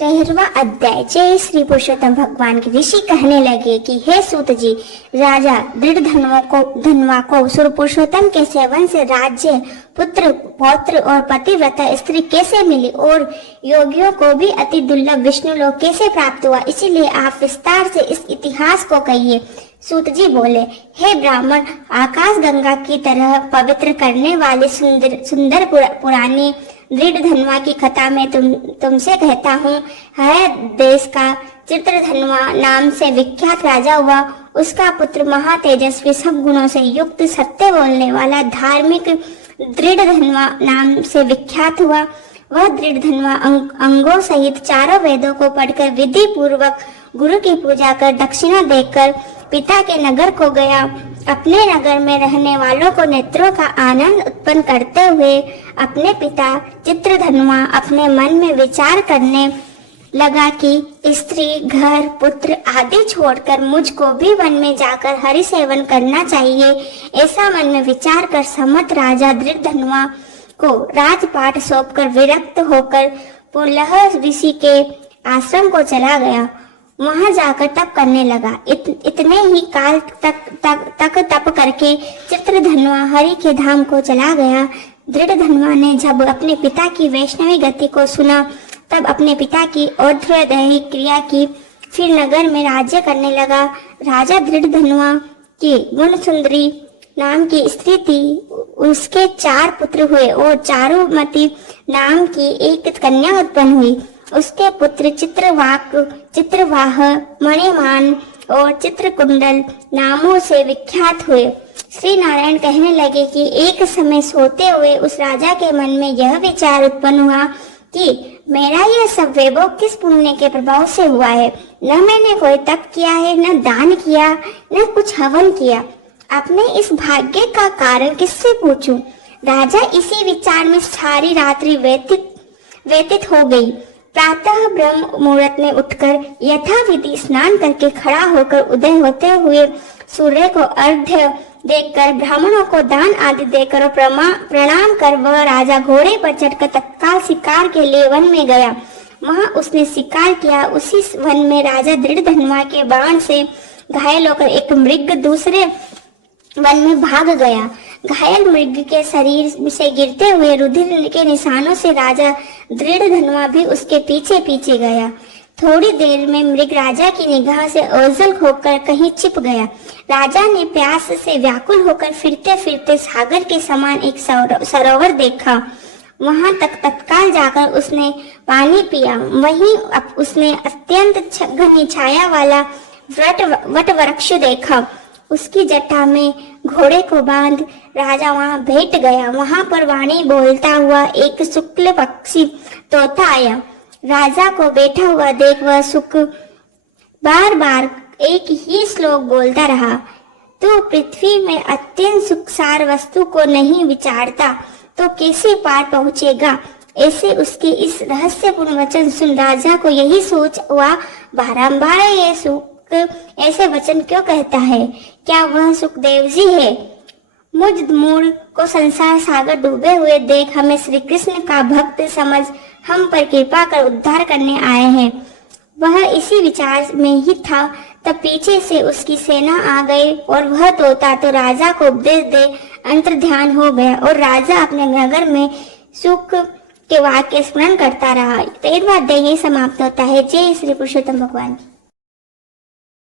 13वां अध्याय। जय श्री पुरुषोत्तम भगवान के ऋषि कहने लगे कि हे सूत जी, राजा धनवा को सुर पुरुषोत्तम के सेवन से राज्य, पुत्र, पौत्र और पतिव्रता स्त्री कैसे मिली और योगियों को भी अति दुर्लभ विष्णु लोक कैसे प्राप्त हुआ, इसीलिए आप विस्तार से इस इतिहास को कहिए। सूत जी बोले, हे ब्राह्मण, आकाश गंगा की तरह पवित्र करने वाली सुंदर पुरानी दृढ़ धनवा की कथा में तुमसे कहता हूँ। है देश का चित्रधनवा नाम से विख्यात राजा हुआ। उसका पुत्र महातेजस्वी, सब गुणों से युक्त, सत्य बोलने वाला, धार्मिक दृढ़ धनवा नाम से विख्यात हुआ। वह दृढ़ धनवा अंगों सहित चारों वेदों को पढ़कर विधि पूर्वक गुरु की पूजा कर दक्षिणा देकर पिता के नगर को गया। अपने नगर में रहने वालों को नेत्रों का आनंद उत्पन्न करते हुए अपने पिता चित्रधनवा अपने मन में विचार करने लगा कि स्त्री, घर, पुत्र आदि छोड़कर मुझको भी वन में जाकर हरि सेवन करना चाहिए। ऐसा मन में विचार कर समर्थ राजा दृढ़धनवा को राजपाट सौंपकर विरक्त होकर पुलह ऋषि के आश्रम को चला गया। वहां जाकर तप करने लगा। इतने ही काल तक तप करके चित्रधनवा हरि के धाम को चला गया। दृढ़धनवा ने जब अपने पिता की वैष्णवी गति को सुना, तब अपने पिता की और्ध्वदेही क्रिया की, फिर नगर में राज्य करने लगा। राजा दृढ़धनवा की गुण सुंदरी नाम की स्त्री थी। उसके 4 पुत्र हुए और चारुमती नाम की एक कन्या उत्पन्न हुई। उसके पुत्र चित्रवाह, मणिमान और चित्रकुंडल नामों से विख्यात हुए। श्री नारायण कहने लगे कि एक समय सोते हुए उस राजा के मन में यह विचार उत्पन्न हुआ कि मेरा यह सब वैभव किस पुण्य के प्रभाव से हुआ है। न मैंने कोई तप किया है, न दान किया, न कुछ हवन किया। अपने इस भाग्य का कारण किससे पूछूं? राजा इसी विचार में सारी रात्रि व्यतीत हो गई। प्रातः ब्रह्म मुहूर्त में उठकर यथाविधि स्नान करके खड़ा होकर उदय होते हुए सूर्य को अर्घ्य देकर, ब्राह्मणों को दान आदि देकर और प्रणाम कर वह राजा घोड़े पर चढ़कर तत्काल शिकार के लिए वन में गया। वहां उसने शिकार किया। उसी वन में राजा दृढ़धनवा के बाण से घायल होकर एक मृग दूसरे वन में भाग गया। घायल मृग के शरीर से गिरते हुए रुधिर के निशानों से राजा दृढ़धनवा भी उसके पीछे पीछे गया। थोड़ी देर में मृग राजा की निगाह से ओझल होकर कहीं छिप गया। राजा ने प्यास से व्याकुल होकर फिरते फिरते सागर के समान एक सरोवर देखा। वहां तक तत्काल जाकर उसने पानी पिया। वहीं उसने अत्यंत घनी छाया वाला वट वृक्ष देखा। उसकी जटा में घोड़े को बांध राजा वहां बैठ गया। वहां पर वाणी बोलता हुआ एक शुक्ल पक्षी तोता आया। राजा को बैठा हुआ देख वह शुक बार बार एक ही श्लोक बोलता रहा, तो पृथ्वी में अत्यंत सुखसार वस्तु को नहीं विचारता तो कैसे पार पहुंचेगा। ऐसे उसके इस रहस्यपूर्ण वचन सुन राजा को यही सोच हुआ, बारंबार ये सुख ऐसे वचन क्यों कहता है? क्या वह सुखदेव जी है? मुझ मूढ़ को संसार सागर डूबे हुए देख हमें श्री कृष्ण का भक्त समझ हम पर कृपा कर उद्धार करने आए हैं। वह इसी विचार में ही था, तब पीछे से उसकी सेना आ गई और वह तोता तो राजा को उपदेश दे अंतर्ध्यान हो गया और राजा अपने नगर में सुख के वाक्य स्मरण करता रहा। 13वां अध्याय समाप्त होता है। जय श्री पुरुषोत्तम भगवान।